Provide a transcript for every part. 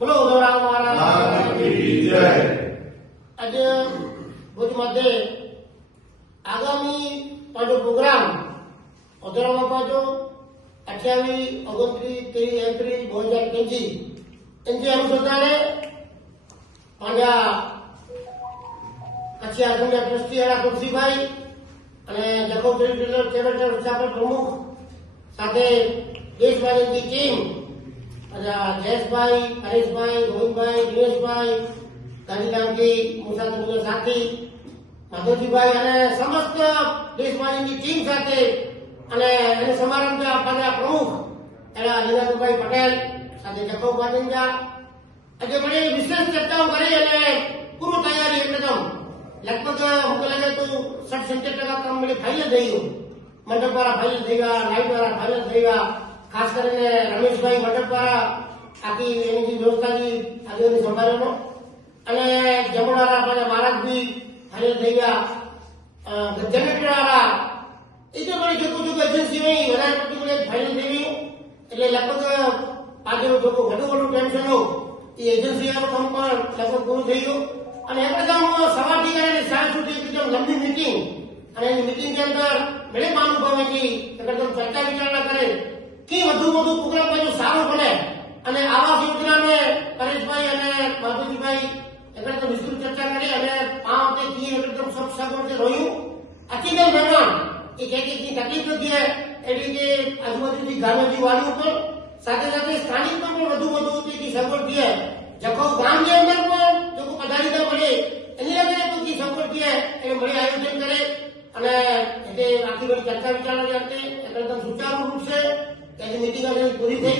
બોલો ઉદોરામ મહારાજ નાનકી જય આજે ભુજ મધ્યે આગામી પાંચો પ્રોગ્રામ ઉદોરામ બાપાજો અઠ્યાવીસ ઓગણત્રીસ ત્રીસ એપ્રિલ બે હજાર પચીસ એની અનુસંધાને પાંજા કચ્છી આશ્રમના ટ્રસ્ટી એડા તુલસીભાઈ અને જખૌત્રી ટેલર ચેરમેન સ્થાપક પ્રમુખ, સાથે દેશભાઈની ટીમ જયેશભાઈ, હરેશભાઈ ગોવિંદભાઈ દિનેશભાઈ, ગાંધીધામથી મુસાફરીના સાથી, માધવજીભાઈ અને સમસ્ત દેશભાઈની ટીમ સાથે, અને એને સમારંભ આપવાના પ્રમુખ, એના લીલાધરભાઈ પટેલ, સાથે જખૌ પાટીંજા આજે ઘણી વિશેષ ચર્ચાઓ કરી અને પૂર્વ તૈયારી એકદમ લગભગ હું લાગે તો સઠ સિત્તેર ટકા કામ મને ફાઇલ થઈ ગયું. મંડપ વાળા ફાઇલ થઈ ગયા લાઈટ વાળા ફાઇલ થઈ ગયા. ખાસ કરીને રમેશભાઈ મંડપ વાળા, આખી એની જે વ્યવસ્થાની આગળની સંભાળેલો અને જમણવાળા આપણે મહારાજ બી ફાઇલ થઈ ગયા. જનરેટર વાળા. એ તો મને જોતું કે એજન્સી નહીં વધારે પડતી મને ફાઇલ થઈ ગયું. એટલે લગભગ આજે જોકો ઘણું ઘણું ટેન્શન હોઉં એ એજન્સી કામ પણ લગભગ પૂરું થઈ ગયું. અને એકદમ કામ સુધી એકદમ લંબી મીટિંગ અને એની મીટિંગની અંદર મને મહાનુભાવે કી એકદમ ચર્ચા વિચારણા કરે કે વધુ વધુ પ્રોગ્રામ પાછું સારું બને અને આવાસ યોજનાને પરેશભાઈ અને માધુજીભાઈ એકદમ વિસ્તૃત ચર્ચા કરી અને આ વખતે કી એકદમ સબ સગવડ રહ્યું અતિને મહેમાન એ કે તકલીફ નથી એવી કે આજુબાજુથી ગામોની વાડીઓ ઉપર સાથે સાથે સ્થાનિક પણ વધુ વધુ સગવડ થયે જખો ગામની અંદર પણ જો કોઈ પધારીતા મળે એની લગને તો કી સગવડ થયે એ મળે આયોજન કરે અને એટલે આખી બધી ચર્ચા વિચારણા વ્યક્તિ એટલે એકદમ સુચારુરૂપ છે ત્યાંથી મિટિંગ આજે પૂરી થઈ.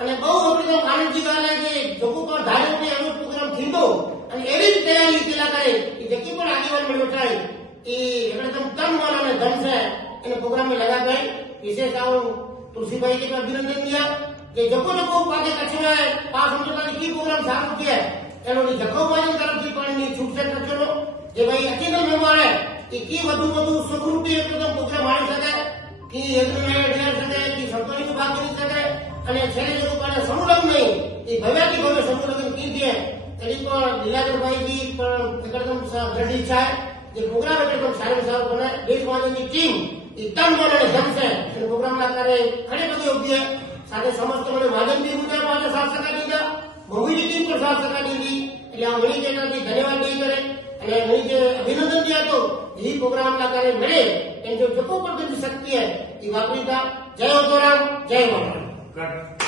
અને બહુ આપણે વાણિજ્ય કારણે જે જગુ પણ ધાર્યું કે પ્રોગ્રામ થીંદો અને એવી જ તૈયારી કેલા કરે કે જેટલી પણ આગેવાન મેળવે થાય એ એટલે તમ તન મન અને ધન છે, એને પ્રોગ્રામમાં લગાવાય. વિશેષ આવું તુલસીભાઈ કે અભિનંદન દિયા કે જકો જકો પાકે કચ્છમાં પાસ સમજોતાની કી પ્રોગ્રામ સારું છે? એનો જખોબાજી તરફથી પણ ની છૂટછાટ કચ્છનો જે ભાઈ અચેતન વ્યવહાર એ કી વધુ વધુ સુખરૂપી એકદમ પ્રોગ્રામ કે એકને ઢેર શકે કે સંતોની ભાગ શકે અને છેલ્લે પણ સમૂહ નહીં, એ ભવ્યાથી ભવ્ય સમૂહ લગ્ન કી દે, એની પણ લીલાધરભાઈજી પણ એકદમ દ્રઢ ઈચ્છા જે પ્રોગ્રામ એકદમ સારો સારો બને. દેશવાળીની ટીમ એ તન ધન છે અને પ્રોગ્રામ લાકારે ખરી બધી યોગ્ય સાથે સમસ્ત મને વાદન બી મુજબ માટે સાથ સહકાર દીધા મમ્મીની ટીમ પણ સાથ સહકાર દીધી એટલે આ મણી જેનાથી ધન્યવાદ નહીં કરે. અને મણી જે એ મળે. એમ જો જકો પણ બધી શક્તિ હે એ વાપરીતા જય ઉદોરામ જય મહારાજ કટ.